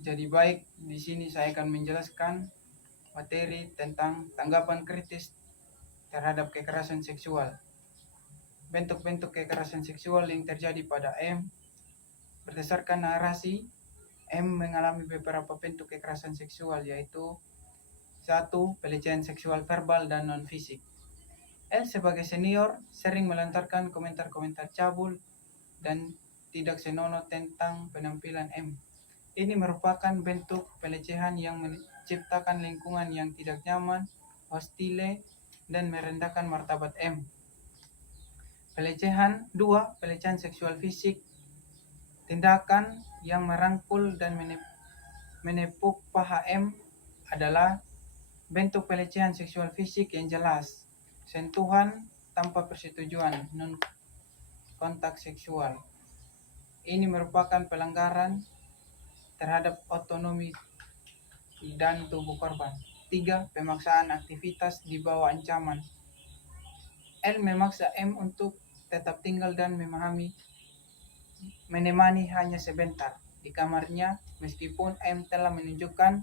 Jadi baik, di sini saya akan menjelaskan materi tentang tanggapan kritis terhadap kekerasan seksual. Bentuk-bentuk kekerasan seksual yang terjadi pada M. Berdasarkan narasi, M mengalami beberapa bentuk kekerasan seksual, yaitu 1. Pelecehan seksual verbal dan non-fisik. L sebagai senior sering melontarkan komentar-komentar cabul dan tidak senonoh tentang penampilan M. Ini merupakan bentuk pelecehan yang menciptakan lingkungan yang tidak nyaman, hostile, dan merendahkan martabat M. Pelecehan 2. Pelecehan seksual fisik. Tindakan yang merangkul dan menepuk paha M adalah bentuk pelecehan seksual fisik yang jelas. Sentuhan tanpa persetujuan, non-kontak seksual. Ini merupakan pelanggaran terhadap otonomi dan tubuh korban. 3. Pemaksaan aktivitas di bawah ancaman. L memaksa M untuk tetap tinggal dan menemani hanya sebentar di kamarnya meskipun M telah menunjukkan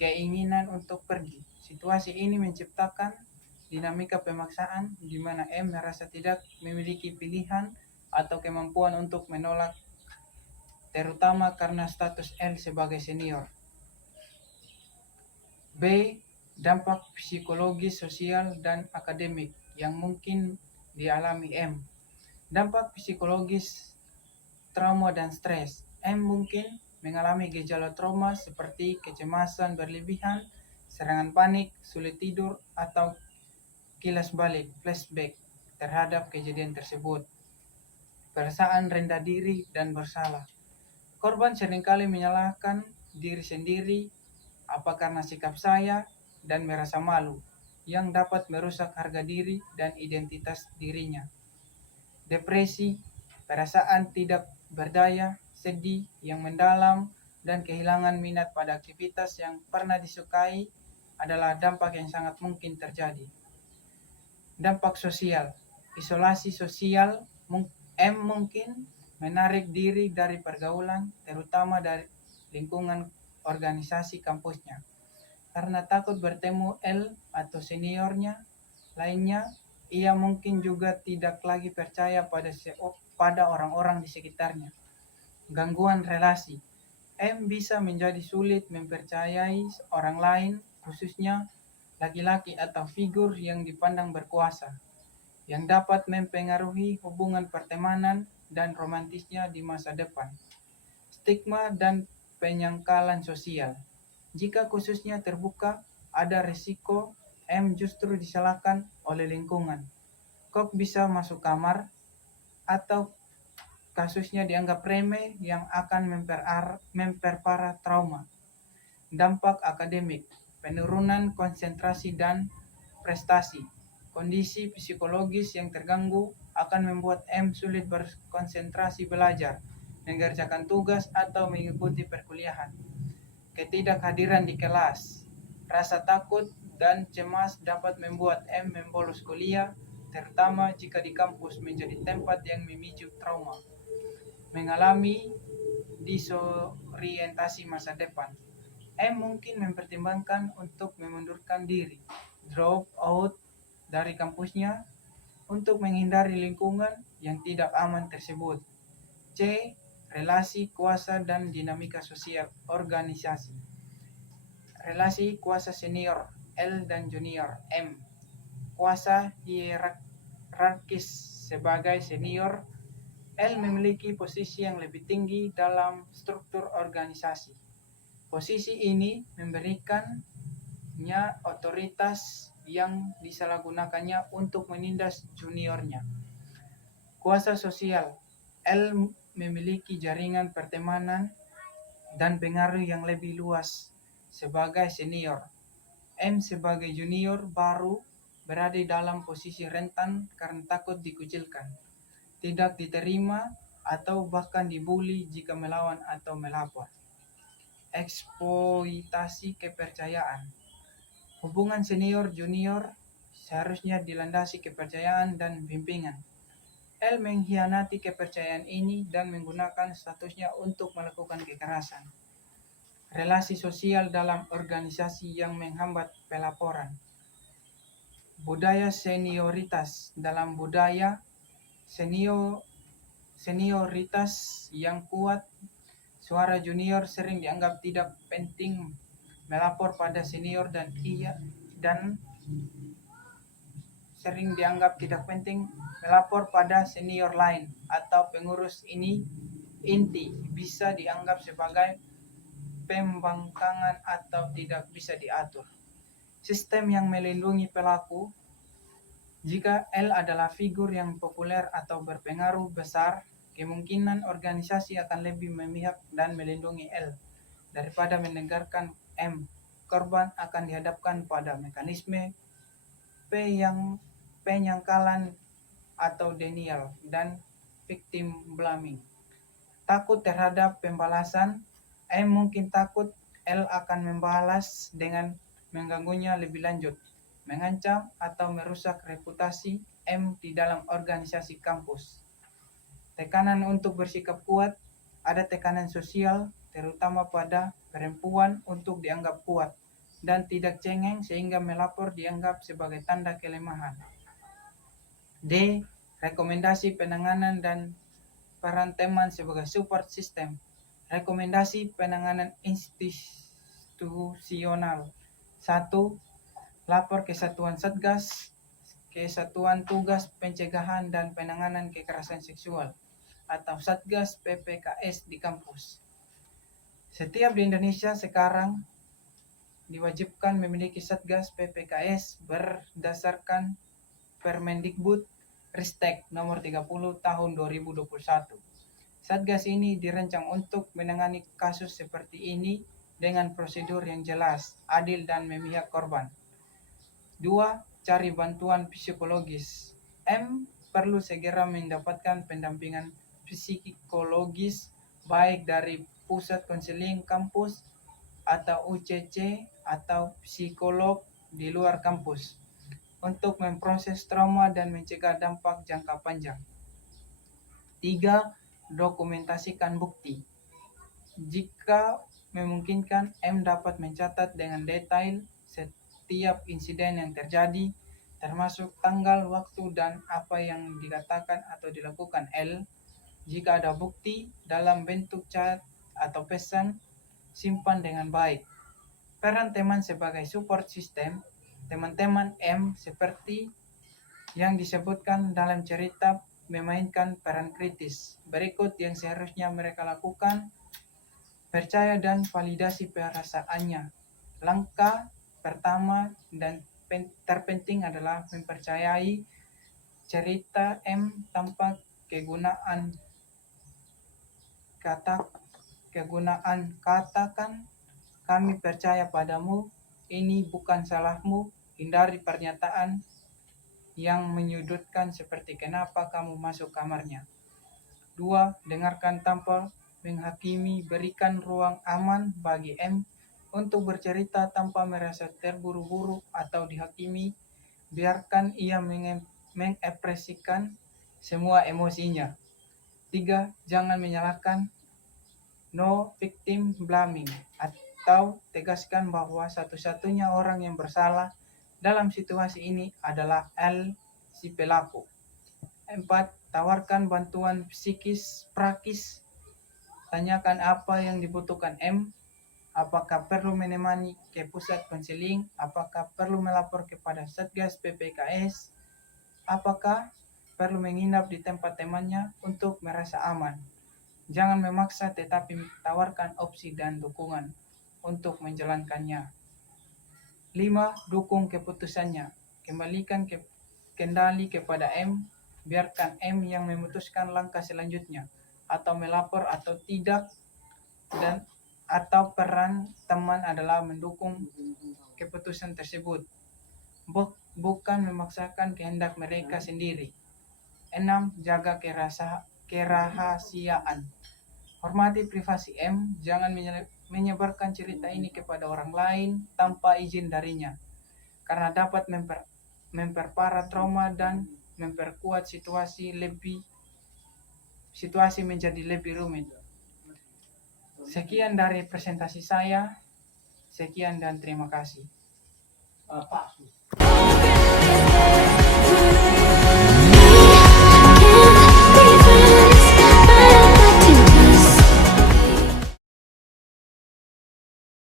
keinginan untuk pergi. Situasi ini menciptakan dinamika pemaksaan di mana M merasa tidak memiliki pilihan atau kemampuan untuk menolak, terutama karena status L sebagai senior. B. Dampak psikologis, sosial, dan akademik yang mungkin dialami M. Dampak psikologis, trauma dan stres. M mungkin mengalami gejala trauma seperti kecemasan berlebihan, serangan panik, sulit tidur, atau kilas balik, flashback terhadap kejadian tersebut. Perasaan rendah diri dan bersalah. Korban seringkali menyalahkan diri sendiri, apa karena sikap saya, dan merasa malu, yang dapat merusak harga diri dan identitas dirinya. Depresi, perasaan tidak berdaya, sedih yang mendalam, dan kehilangan minat pada aktivitas yang pernah disukai adalah dampak yang sangat mungkin terjadi. Dampak sosial, isolasi sosial. M mungkin menarik diri dari pergaulan, terutama dari lingkungan organisasi kampusnya. Karena takut bertemu L atau seniornya lainnya, ia mungkin juga tidak lagi percaya pada orang-orang di sekitarnya. Gangguan relasi. M bisa menjadi sulit mempercayai orang lain, khususnya laki-laki atau figur yang dipandang berkuasa, yang dapat mempengaruhi hubungan pertemanan dan romantisnya di masa depan. Stigma dan penyangkalan sosial. Jika khususnya terbuka, ada risiko M justru disalahkan oleh lingkungan. Kok bisa masuk kamar? Atau kasusnya dianggap remeh yang akan memperparah trauma. Dampak akademik, penurunan konsentrasi dan prestasi. Kondisi psikologis yang terganggu akan membuat M sulit berkonsentrasi belajar, mengerjakan tugas, atau mengikuti perkuliahan. Ketidakhadiran di kelas. Rasa takut dan cemas dapat membuat M membolos kuliah, terutama jika di kampus menjadi tempat yang memicu trauma. Mengalami disorientasi masa depan. M mungkin mempertimbangkan untuk memundurkan diri, drop out dari kampusnya untuk menghindari lingkungan yang tidak aman tersebut. C. Relasi kuasa dan dinamika sosial organisasi. Relasi kuasa senior L dan junior M. Kuasa hierarkis. Sebagai senior, L memiliki posisi yang lebih tinggi dalam struktur organisasi. Posisi ini memberikannya otoritas yang disalahgunakannya untuk menindas juniornya. Kuasa sosial. L memiliki jaringan pertemanan dan pengaruh yang lebih luas sebagai senior. M sebagai junior baru berada dalam posisi rentan karena takut dikucilkan, tidak diterima, atau bahkan dibully jika melawan atau melapor. Eksploitasi kepercayaan. Hubungan senior-junior seharusnya dilandasi kepercayaan dan bimbingan. L mengkhianati kepercayaan ini dan menggunakan statusnya untuk melakukan kekerasan. relasi sosial dalam organisasi yang menghambat pelaporan, budaya senioritas dalam budaya senioritas yang kuat, suara junior sering dianggap tidak penting melapor pada senior dan sering dianggap tidak penting melapor pada senior lain atau pengurus ini inti bisa dianggap sebagai pembangkangan atau tidak bisa diatur. Sistem yang melindungi pelaku. Jika L adalah figur yang populer atau berpengaruh besar, kemungkinan organisasi akan lebih memihak dan melindungi L daripada mendengarkan M. Korban akan dihadapkan pada mekanisme penyangkalan atau denial dan victim blaming. Takut terhadap pembalasan, M mungkin takut L akan membalas dengan mengganggunya lebih lanjut, mengancam atau merusak reputasi M di dalam organisasi kampus. Tekanan untuk bersikap kuat, ada tekanan sosial terutama pada perempuan untuk dianggap kuat dan tidak cengeng sehingga melapor dianggap sebagai tanda kelemahan. D. Rekomendasi penanganan dan peran teman sebagai support system. Rekomendasi penanganan institusional. 1. Lapor ke Satuan Satgas, ke Satuan Tugas Pencegahan dan Penanganan Kekerasan Seksual atau Satgas PPKS di kampus. Setiap di Indonesia sekarang diwajibkan memiliki Satgas PPKS berdasarkan Permendikbud Ristek nomor 30 tahun 2021. Satgas ini dirancang untuk menangani kasus seperti ini dengan prosedur yang jelas, adil dan memihak korban. 2. Cari bantuan psikologis. M perlu segera mendapatkan pendampingan psikologis baik dari pusat konseling kampus atau UCC atau psikolog di luar kampus untuk memproses trauma dan mencegah dampak jangka panjang. 3. Dokumentasikan bukti. Jika memungkinkan, M dapat mencatat dengan detail setiap insiden yang terjadi, termasuk tanggal, waktu, dan apa yang dikatakan atau dilakukan L. Jika ada bukti dalam bentuk chat atau pesan, simpan dengan baik. Peran teman sebagai support system. Teman-teman M seperti yang disebutkan dalam cerita memainkan peran kritis. Berikut yang seharusnya mereka lakukan: percaya dan validasi perasaannya. Langkah pertama dan terpenting adalah mempercayai cerita M tanpa kegunaan katakan, kami percaya padamu, ini bukan salahmu. Hindari pernyataan yang menyudutkan seperti kenapa kamu masuk kamarnya. 2. Dengarkan tanpa menghakimi, berikan ruang aman bagi M untuk bercerita tanpa merasa terburu-buru atau dihakimi. Biarkan ia mengekspresikan semua emosinya. 3. Jangan menyalahkan, no victim blaming, atau tegaskan bahwa satu-satunya orang yang bersalah dalam situasi ini adalah L, si pelaku. 4. Tawarkan bantuan psikis praktis. Tanyakan apa yang dibutuhkan M. Apakah perlu menemani ke pusat konseling? Apakah perlu melapor kepada Satgas PPKS? Apakah perlu menginap di tempat temannya untuk merasa aman? Jangan memaksa, tetapi tawarkan opsi dan dukungan untuk menjalankannya. 5. Dukung keputusannya. Kembalikan kendali kepada M. Biarkan M yang memutuskan langkah selanjutnya, atau melapor atau tidak, atau peran teman adalah mendukung keputusan tersebut, bukan memaksakan kehendak mereka sendiri. 6. Jaga kerahasiaan. Hormati privasi M. Jangan menyebarkan cerita ini kepada orang lain tanpa izin darinya, karena dapat memperparah trauma dan memperkuat situasi menjadi lebih rumit. Sekian dari presentasi saya. Sekian dan terima kasih.